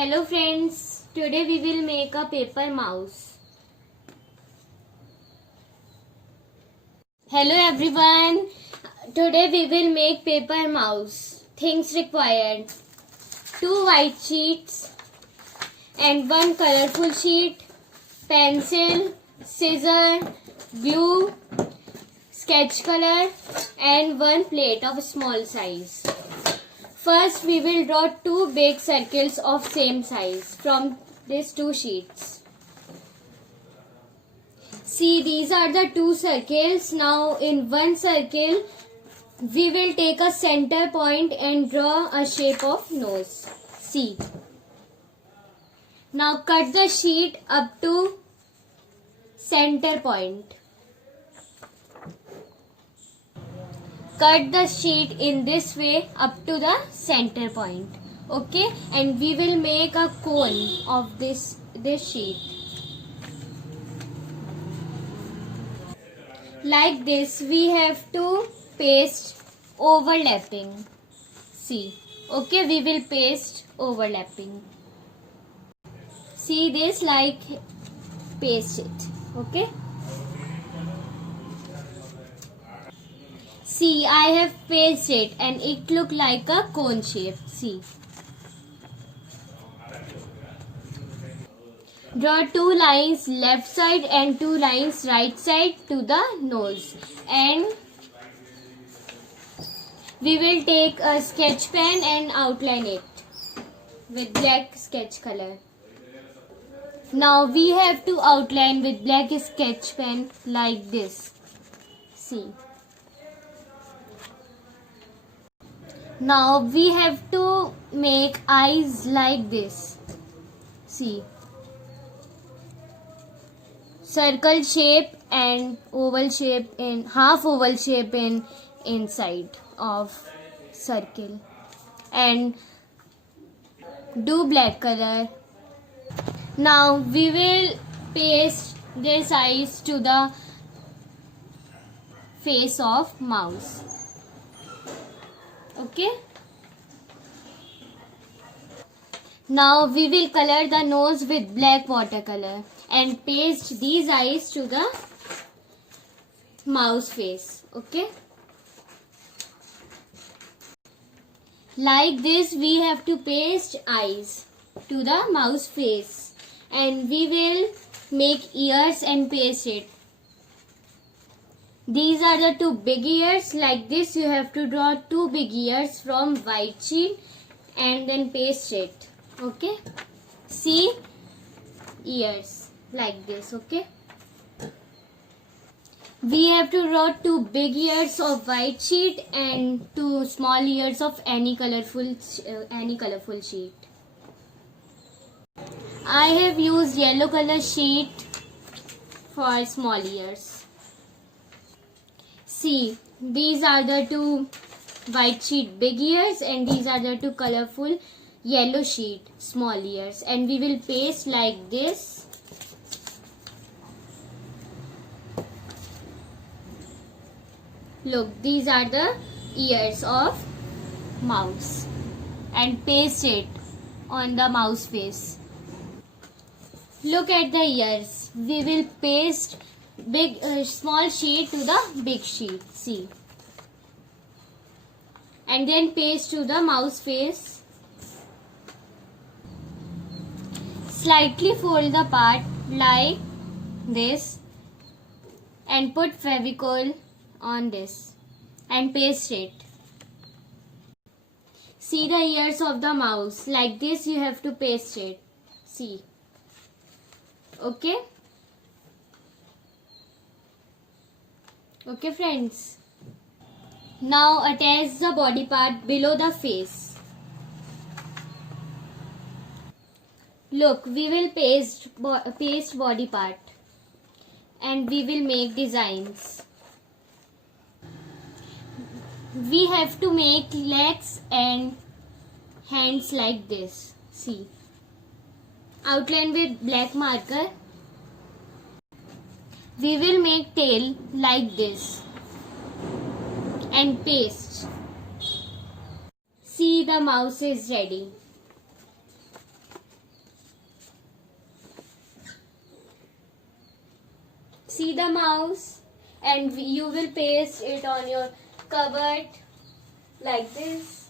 Hello friends, today we will make a paper mouse. Hello everyone, today we will make paper mouse. Things required: 2 white sheets and 1 colorful sheet, pencil, scissor, glue, sketch color and 1 plate of small size. First, we will draw 2 big circles of same size from these 2 sheets. See, these are the 2 circles. Now, in one circle, we will take a center point and draw a shape of nose. See. Now, cut the sheet up to center point. Cut the sheet in this way up to the center point. Okay, and we will make a cone of this sheet. Like this, we have to paste overlapping. See, okay, we will paste overlapping. See this, like paste it. Okay. See, I have pasted it and it look like a cone shape. See. Draw 2 lines left side and 2 lines right side to the nose. And we will take a sketch pen and outline it with black sketch color. Now we have to outline with black sketch pen like this. See. Now we have to make eyes like this. See. Circle shape and oval shape in half oval shape in inside of circle. And do black color. Now we will paste this eyes to the face of mouse. Okay. Now we will color the nose with black watercolor and paste these eyes to the mouse face. Okay. Like this, we have to paste eyes to the mouse face, and we will make ears and paste it. These are the 2 big ears. Like this, you have to draw 2 big ears from white sheet and then paste it. Okay. See, ears like this. Okay. We have to draw 2 big ears of white sheet and 2 small ears of any colorful sheet. I have used yellow color sheet for small ears. See, these are the 2 white sheet big ears and these are the 2 colorful yellow sheet small ears, and we will paste like this. Look, these are the ears of mouse and paste it on the mouse face. Look at the ears. We will paste small sheet to the big sheet. See. And then paste to the mouse face. Slightly fold the part like this and put Fevicol on this and paste it. See the ears of the mouse. Like this, you have to paste it. See. Okay. Okay friends. Now attach the body part below the face. Look, we will paste body part and we will make designs. We have to make legs and hands like this. See. Outline with black marker. We will make tail like this and paste. See, the mouse is ready. see the mouse, and you will paste it on your cupboard like this.